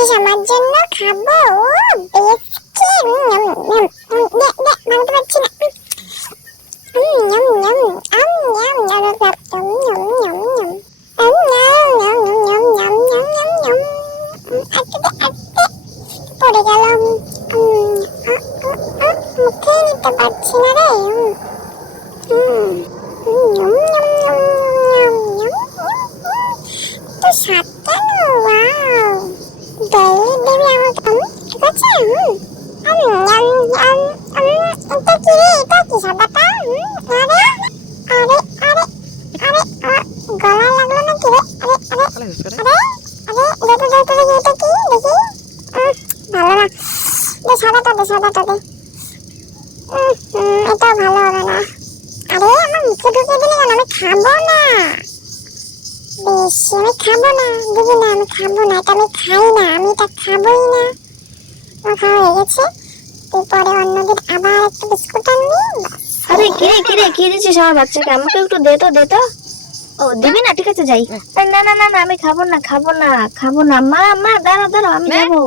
এনেছিস আমার জন্য খাবো? ও বেশি ভাঙতে পারছি না। পড়ে গেলাম, মুখে নিতে পারছি না রে। তো স্বাদ কেন? ওয়াও, ডেইলি দেবে আমাকে, ঠিক আছে? এটা কি রে? এটা কি সাদাটা? আরে আরে আরে আরে গলায় লাগলো নাকি রে? আরে আরে আরে আরে দেখো দেখি এটা কি দেখি। ভালো না, দে সাদাটা দে, সাদাটা দে। এটা ভালো হবে না। আরে আমার মুখে ঢুকে দিলে কেন? আমি খাবো না, বেশি আমি খাবো না। দিবি না? আমি খাবো না, এটা আমি খাই না, আমি এটা খাবোই না। আমার খাওয়া হয়ে গেছে। তুই পরে অন্যদিন আবার একটা বিস্কুট আনবি। আরে কি দিচ্ছিস আমার বাচ্চাকে? আমাকে একটু দে তো, দে তো। ও দিবি না? ঠিক আছে যাই। না না না না, আমি খাবো না, খাবো না, খাবো না। মা মা দাঁড়াও দাঁড়াও, আমি যাবো।